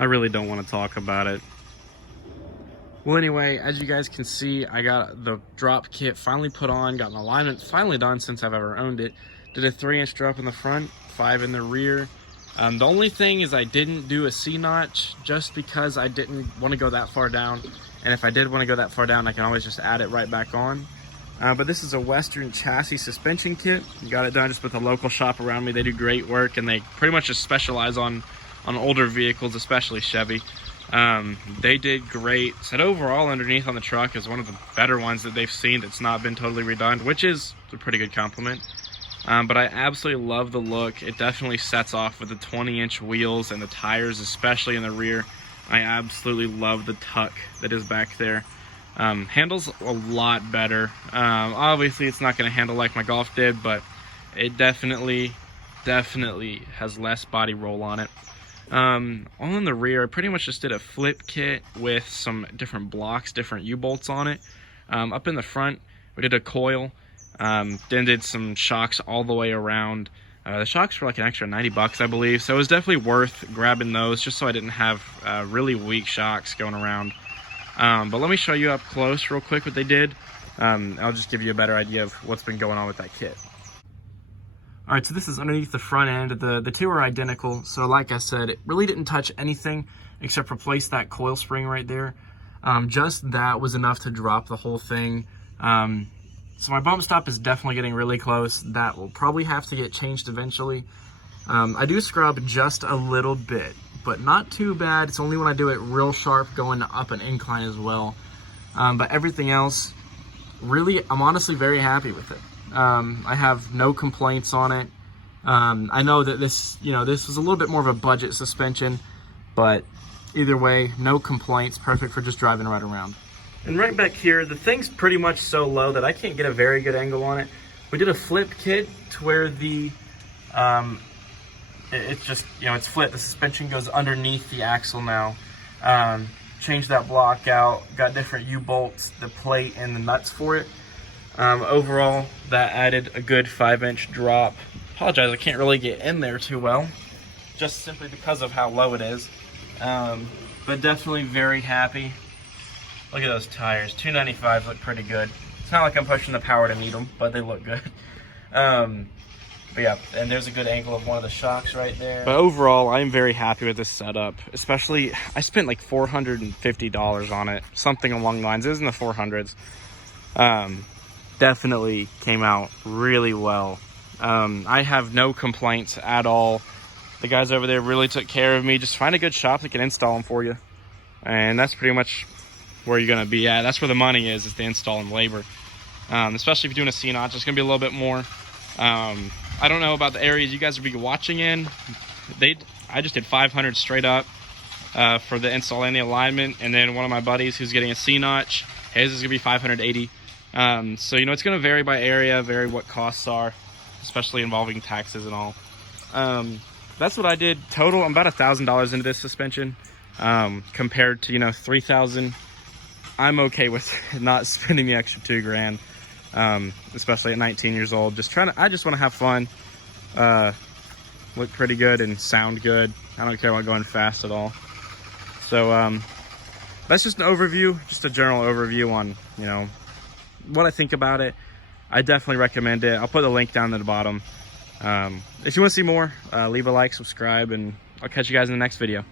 I really don't want to talk about it. Well, anyway, as you guys can see, I got the drop kit finally put on, got an alignment finally done since I've ever owned it. Did a 3-inch drop in the front, 5 in the rear. The only thing is I didn't do a C-notch just because I didn't want to go that far down. And if I did want to go that far down, I can always just add it right back on. But this is a Western chassis suspension kit. Got it done just with a local shop around me. They do great work, and they pretty much just specialize on older vehicles, especially Chevy. They did great. Said overall underneath on the truck is one of the better ones that they've seen that's not been totally redone, which is a pretty good compliment. But I absolutely love the look. It definitely sets off with the 20-inch wheels and the tires, especially in the rear. I absolutely love the tuck that is back there. Handles a lot better. Obviously it's not going to handle like my Golf did, but it definitely has less body roll on it. On the rear, I pretty much just did a flip kit with some different blocks, different U-bolts on it. Up in the front, we did a coil, then did some shocks all the way around. The shocks were like an extra 90 bucks, I believe, so it was definitely worth grabbing those just so I didn't have really weak shocks going around. But let me show you up close real quick what they did. I'll just give you a better idea of what's been going on with that kit. All right, so this is underneath the front end. The two are identical. So like I said, it really didn't touch anything except replace that coil spring right there. Just that was enough to drop the whole thing. So my bump stop is definitely getting really close. That will probably have to get changed eventually. I do scrub just a little bit, but not too bad. It's only when I do it real sharp going up an incline as well. But everything else, really, I'm honestly very happy with it. I have no complaints on it. I know that this was a little bit more of a budget suspension, but either way, no complaints. Perfect for just driving right around. And right back here, the thing's pretty much so low that I can't get a very good angle on it. We did a flip kit to where the it's just, it's flipped. The suspension goes underneath the axle now. Changed that block out, got different U-bolts, the plate, and the nuts for it. Overall, that added a good 5-inch drop. Apologize, I can't really get in there too well, just simply because of how low it is. But definitely very happy. Look at those tires. 295s look pretty good. It's not like I'm pushing the power to need them, but they look good. But yeah, and there's a good angle of one of the shocks right there. But overall, I'm very happy with this setup. Especially, I spent like $450 on it, something along the lines. It was in the 400s. Definitely came out really well. I have no complaints at all. The guys over there really took care of me. Just find a good shop that can install them for you. And that's pretty much where you're going to be at. That's where the money is the install and labor. Especially if you're doing a C-notch, it's going to be a little bit more. I don't know about the areas you guys will be watching in. I just did 500 straight up for the install and the alignment. And then one of my buddies who's getting a C-notch, his is going to be 580. So, it's going to vary by area, vary what costs are, especially involving taxes and all. That's what I did total. I'm about $1,000 into this suspension, compared to, $3,000. I'm okay with not spending the extra $2,000, especially at 19 years old. I just want to have fun, look pretty good and sound good. I don't care about going fast at all. So, that's just an overview, just a general overview on, what I think about it. I definitely recommend it. I'll put the link down at the bottom. If you want to see more, leave a like, subscribe, and I'll catch you guys in the next video.